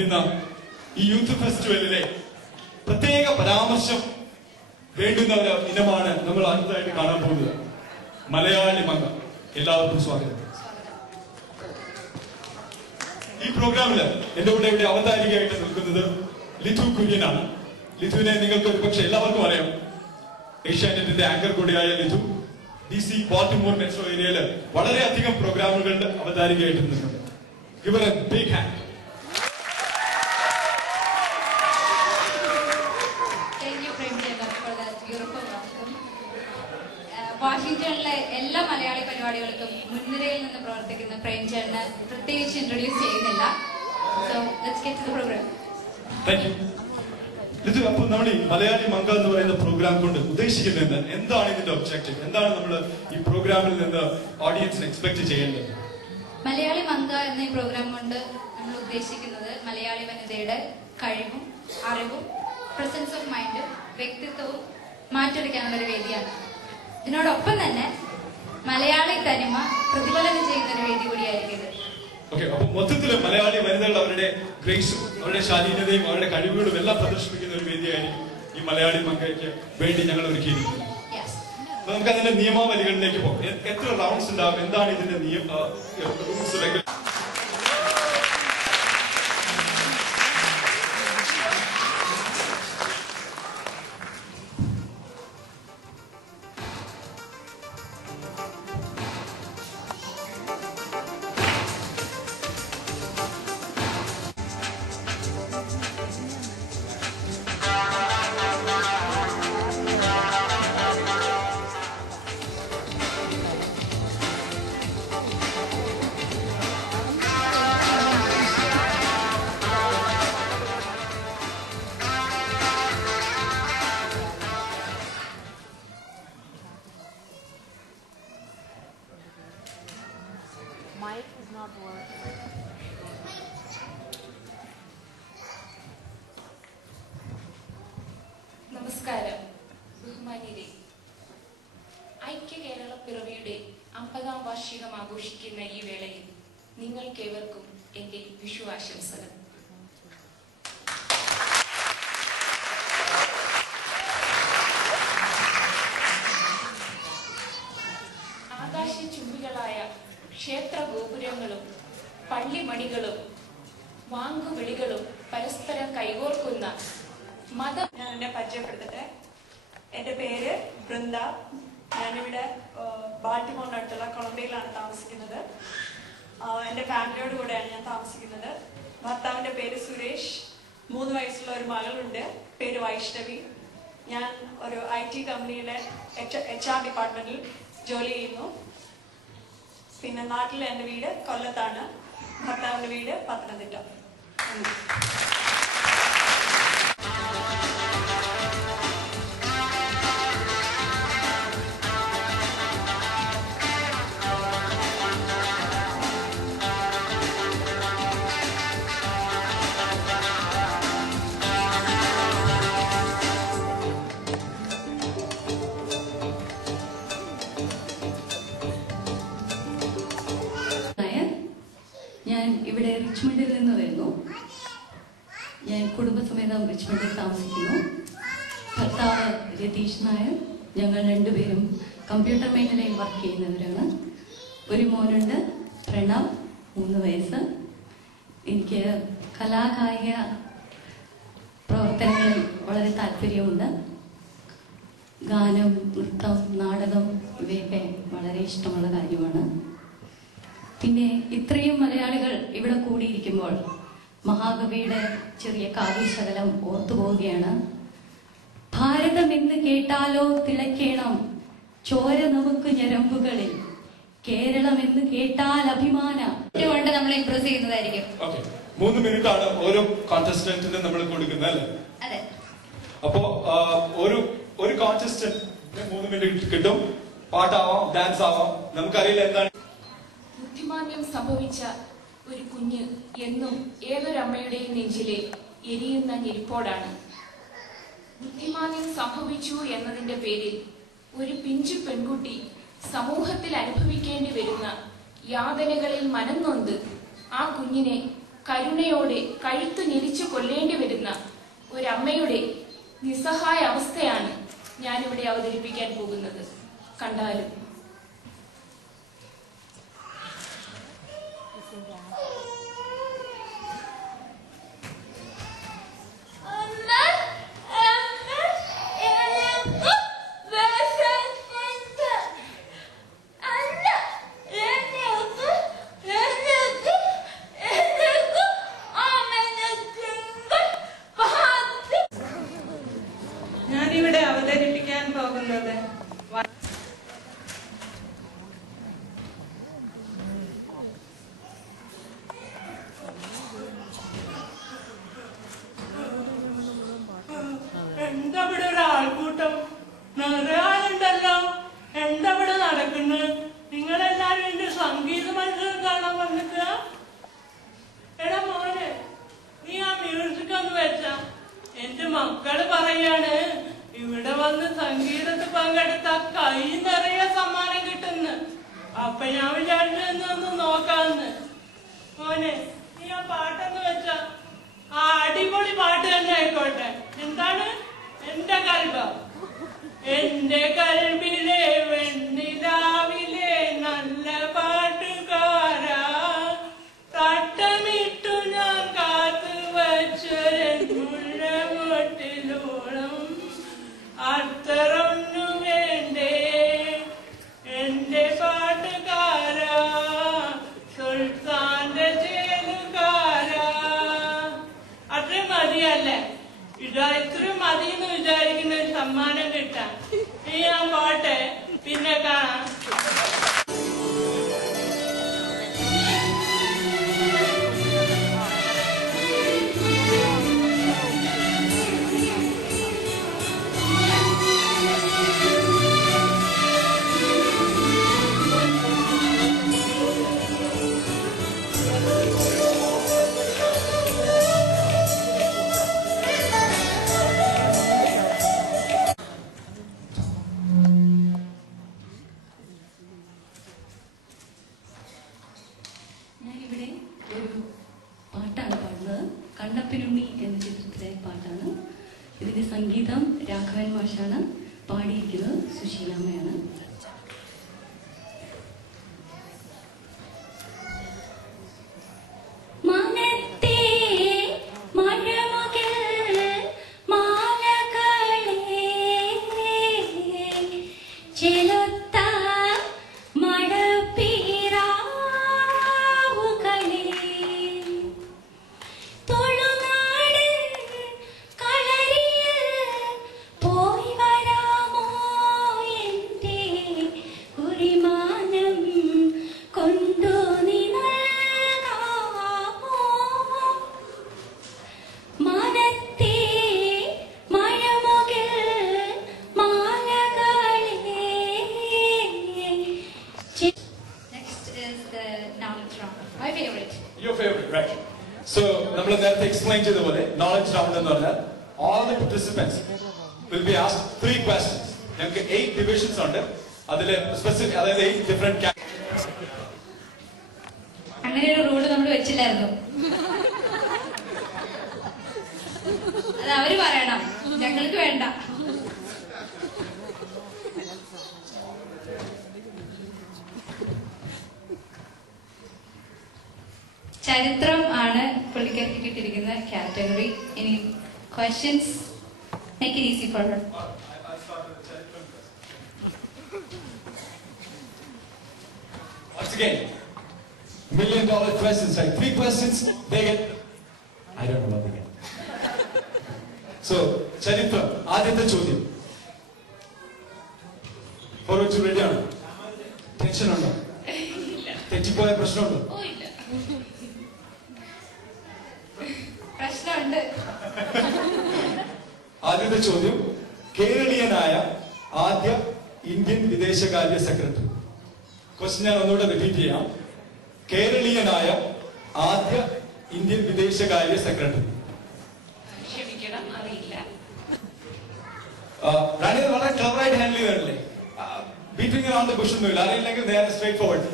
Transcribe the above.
സംഘടിപ്പിക്കുന്ന ഈ യൂത്ത് ഫെസ്റ്റിവലിലെ പ്രത്യേക പരാമർശം വേണ്ടുന്ന ഒരു ഇനമാണ് നമ്മൾ അടുത്തായിട്ട് കാണാൻ പോകുന്നത്. മലയാളി മംഗ. എല്ലാവർക്കും സ്വാഗതം. ഈ പ്രോഗ്രാമില് എന്റെ കൂടെ ഇവിടെ അവതാരികയായിട്ട് നിൽക്കുന്നത് ലിഥു കുര്യനാണ്. ലിഥുവിനെ നിങ്ങൾക്ക് ഒരുപക്ഷെ എല്ലാവർക്കും അറിയാം. ഏഷ്യാനെറ്റിന്റെ ആങ്കർ കൂടിയായ ലിഥു DC ബാൾട്ടിമോർ മെട്രോ ഏരിയയില് വളരെയധികം പ്രോഗ്രാമുകളുടെ അവതാരികയായിട്ട് നിൽക്കുന്നുണ്ട്. Give her a big hand. Thank you, Premchand, for that beautiful welcome. വാഷിംഗ്ടണിലെ എല്ലാ മലയാളി പരിപാടികൾക്കും മുൻനിരയിൽ നിന്ന് പ്രവർത്തിക്കുന്ന പ്രേംചന്ദിനെ പ്രത്യേകിച്ച് ഇൻട്രൊഡ്യൂസ് ചെയ്യുന്നില്ല. So let's get to the program. Thank you. ലിഥു, അപ്പോൾ നമ്മൾ ഈ മലയാളി മംഗ എന്ന് പറയുന്ന പ്രോഗ്രാം കൊണ്ട് ഉദ്ദേശിക്കുന്നത് എന്താണ്? ഇതിന്റെ ഒബ്ജക്റ്റീവ് എന്താണ്? നമ്മൾ ഈ പ്രോഗ്രാമിൽ നിന്ന് ഓഡിയൻസിന് എക്സ്പെക്ട് ചെയ്യേണ്ടത്? മലയാളി മംഗ എന്ന ഈ പ്രോഗ്രാം കൊണ്ട് നമ്മൾ ഉദ്ദേശിക്കുന്നത് മലയാളി വനിതയുടെ കഴിവും അറിവും പ്രസൻസ് ഓഫ് മൈൻഡും വ്യക്തിത്വവും മാറ്റെടുക്കാനുള്ള ഒരു വേദിയാണ്. ഇതിനോടൊപ്പം തന്നെ മലയാളി തനിമ പ്രതിഫലനം ചെയ്യുന്ന ഒരു വേദി കൂടിയായിരിക്കും ഇത്. ഓക്കെ, അപ്പൊ മൊത്തത്തില് മലയാളി വനിതകൾ അവരുടെ ഗ്രേസും അവരുടെ ശാലീനതയും അവരുടെ കഴിവുകളും എല്ലാം പ്രദർശിപ്പിക്കുന്ന ഒരു വേദിയായിരിക്കും ഈ മലയാളി മംഗയ്ക്ക് വേണ്ടി ഞങ്ങൾ ഒരുക്കിയിരിക്കുന്നത്. അപ്പൊ നമുക്ക് അതിന്റെ നിയമാവലികളിലേക്ക് പോകാം. എത്ര റൗണ്ട്സ് ഉണ്ടാവും? എന്താണ് ഇതിന്റെ റൂൾസ്? നമസ്കാരം ബഹുമാന്യരെ. ഐക്യ കേരള പിറവിയുടെ 50ാം വാർഷികം ആഘോഷിക്കുന്ന ഈ വേളയിൽ നിങ്ങൾക്കേവർക്കും എന്റെ വിഷു ആശംസകൾ. ആകാശ ചുംബികളായ ക്ഷേത്ര ഗോപുരങ്ങളും പള്ളിമണികളും വാങ്കുവിളികളും പരസ്പരം കൈകോർക്കുന്ന ഞാൻ എന്നെ പരിചയപ്പെടുത്തട്ടെ. എൻ്റെ പേര് ബൃന്ദ. ഞാനിവിടെ ബാൾട്ടിമോറിനടുത്തുള്ള കൊളംബിയയിലാണ് താമസിക്കുന്നത്. എൻ്റെ ഫാമിലിയോട് കൂടെയാണ് ഞാൻ താമസിക്കുന്നത്. ഭർത്താവിൻ്റെ പേര് സുരേഷ്. 3 വയസ്സുള്ള ഒരു മകളുണ്ട്, പേര് വൈഷ്ണവി. ഞാൻ ഒരു IT കമ്പനിയിലെ HR ഡിപ്പാർട്ട്മെന്റിൽ ജോലി ചെയ്യുന്നു. പിന്നെ നാട്ടിലെ എൻ്റെ വീട് കൊല്ലത്താണ്, ഭർത്താവിൻ്റെ വീട് പത്തനംതിട്ട. ഞാൻ ഇവിടെ റിച്ച്മണ്ടിൽ നിന്ന് വരുന്നു. ഞാൻ കുടുംബസമേതം റിച്ച്മണ്ടിൽ താമസിക്കുന്നു. ഭർത്താവ് രതീഷ് നായർ. ഞങ്ങൾ രണ്ടുപേരും കമ്പ്യൂട്ടർ മേഖലയിൽ വർക്ക് ചെയ്യുന്നവരാണ്. ഒരു മോനുണ്ട്, പ്രണവ്, 3 വയസ്സ്. എനിക്ക് കലാകായിക പ്രവർത്തനങ്ങളിൽ വളരെ താല്പര്യമുണ്ട്. ഗാനം, നൃത്തം, നാടകം ഇവയൊക്കെ വളരെ ഇഷ്ടമുള്ള കാര്യമാണ്. പിന്നെ ഇത്രയും മലയാളികൾ ഇവിടെ കൂടിയിരിക്കുമ്പോൾ മഹാകവിയുടെ ചെറിയ കാവ്യശകലം ഓർത്തുപോവുകയാണ്. ഭാരതം എന്ന് കേട്ടാലോ തിളയ്ക്കണം ചോര നമുക്ക് ഞരമ്പുകളിൽ, കേരളം എന്ന് കേട്ടാൽ അഭിമാനം. കൊണ്ട് നമ്മൾ ഇംപ്രൂവ് ചെയ്യുന്നതായിരിക്കും. 3 മിനിറ്റാണ് ഓരോ കോntestantനും നമ്മൾ കൊടുക്കുന്നത് അല്ലേ? അതെ. അപ്പോ ഒരു കോntestant 3 മിനിറ്റ് കിട്ടും. പാട്ടാവാം, ഡാൻസ് ആവാം, നമുക്കറിയില്ല എന്താണ്. ബുദ്ധിമാന്ദ്യം സംഭവിച്ച ഒരു കുഞ്ഞ് എന്നും ഏതൊരമ്മയുടെയും നെഞ്ചിലെ എരിയുന്ന ഞെരിപ്പോടാണ്. ബുദ്ധിമാന്ദ്യം സംഭവിച്ചു എന്നതിന്റെ പേരിൽ ഒരു പിഞ്ചു പെൺകുട്ടി സമൂഹത്തിൽ അനുഭവിക്കേണ്ടി വരുന്ന യാതനകളിൽ മനംനൊന്ത് ആ കുഞ്ഞിനെ കരുണയോടെ കഴുത്തു കൊല്ലേണ്ടി വരുന്ന ഒരമ്മയുടെ നിസ്സഹായ അവസ്ഥയാണ് ഞാനിവിടെ അവതരിപ്പിക്കാൻ പോകുന്നത്. കണ്ടാലും ഞാനിവിടെ അവതരിപ്പിക്കാൻ പോകുന്നത് എന്താ ഇവിടെ ഒരാൾക്കൂട്ടം? നിറയാളുണ്ടല്ലോ. എന്താ ഇവിടെ നടക്കുന്നത്? നിങ്ങളെല്ലാരും എന്റെ സംഗീത മത്സരം കാണാൻ വന്നിട്ടാ? എടാ മോനെ, നീ ആ മ്യൂസിക് ഒന്ന് വെച്ചാ. എന്റെ മക്കള് പറയാണ് ഇവിടെ വന്ന് സംഗീതത്തിൽ പങ്കെടുത്ത കൈ നിറയെ സമ്മാനം കിട്ടുന്നു. അപ്പൊ ഞാൻ വിചാരിച്ചൊന്ന് നോക്കാന്ന്. മോനെ, നീ ആ പാട്ടൊന്ന് വെച്ചാ. ആ അടിപൊളി പാട്ട് തന്നെ ആയിക്കോട്ടെ. എന്താണ്? എന്റെ കൽബ. എന്റെ കൽബിലെ വെണ്ണിലാവിലെ നല്ല പാട്ടുകാരാ, തട്ടമിട്ടു ഞാൻ കാത്തു വച്ചൊരെന്നുള്ള വീട്ടിലോളം അത്തറൊന്നു വേണ്ടേ എന്റെ പാട്ടുകാരാ, സുൽത്താന്റെ ചേലുകാരാ. അത്രയും മതിയല്ലേ? ഇത്രയും മതി എന്ന് വിചാരിക്കുന്ന ഒരു സമ്മാനം കിട്ടാൻ. ഈ ഞാൻ പോട്ടെ, പിന്നെ കാണാം. ഞാനിവിടെ ഒരു പാട്ടാണ് പാടുന്നത്. കണ്ണപ്പനുണ്ണി എന്ന ചിത്രത്തിലെ പാട്ടാണ്. ഇതിന്റെ സംഗീതം രാഘവൻ മാഷാണ്, പാടിയിരിക്കുന്നത് സുശീലാമ്മയാണ്. Your favorite, right? So, നമ്മൾ നേരത്തെ explain ചെയ്തപോലെ knowledge round എന്ന് പറഞ്ഞാൽ all the participants will be asked 3 questions. ഞങ്ങൾക്ക് 8 divisions ഉണ്ട്. അതിലെ specific, അതായത് 8 different അങ്ങനെ ഒരു റൂള് നമ്മൾ വെച്ചില്ലായിരുന്നു. അത് അവര് പറയണം, ഞങ്ങൾക്ക് വേണ്ട. ചരിത്രം ആണ് പുള്ളിക്കാർക്ക് കിട്ടിയിരിക്കുന്ന കാറ്റഗറി. ഇനി questions make it easy for her. Once again, $1 million questions, right? 3 questions, they get, I don't know what they get. So, ചരിത്രം, ആദ്യത്തെ ചോദ്യം. ഫോർവേഡ് റെഡി ആണോ? ടെൻഷൻ ഉണ്ടോ? തെറ്റിപ്പോയ പ്രശ്നമുണ്ടോ? പ്രശ്നമുണ്ട്. ആദ്യത്തെ ചോദ്യം, കേരളീയനായ ആദ്യ ഇന്ത്യൻ വിദേശകാര്യ സെക്രട്ടറി. ക്വസ്റ്റ്യൻ ഞാൻ ഒന്നുകൂടെ റിപ്പീറ്റ് ചെയ്യാം. കേരളീയനായ ആദ്യ ഇന്ത്യൻ വിദേശകാര്യ സെക്രട്ടറി. ക്ഷമിക്കണം, അറിയില്ല. റാണി വളരെ ക്ലവറായിട്ട് ഹാൻഡിൽ ചെയ്തല്ലേ? ബീറ്റിംഗ് അറൗണ്ട് ദ ബുഷ് ഒന്നുമില്ല. അറിയില്ലെങ്കിൽ നേരെ സ്ട്രേറ്റ് ഫോർവേഡ്.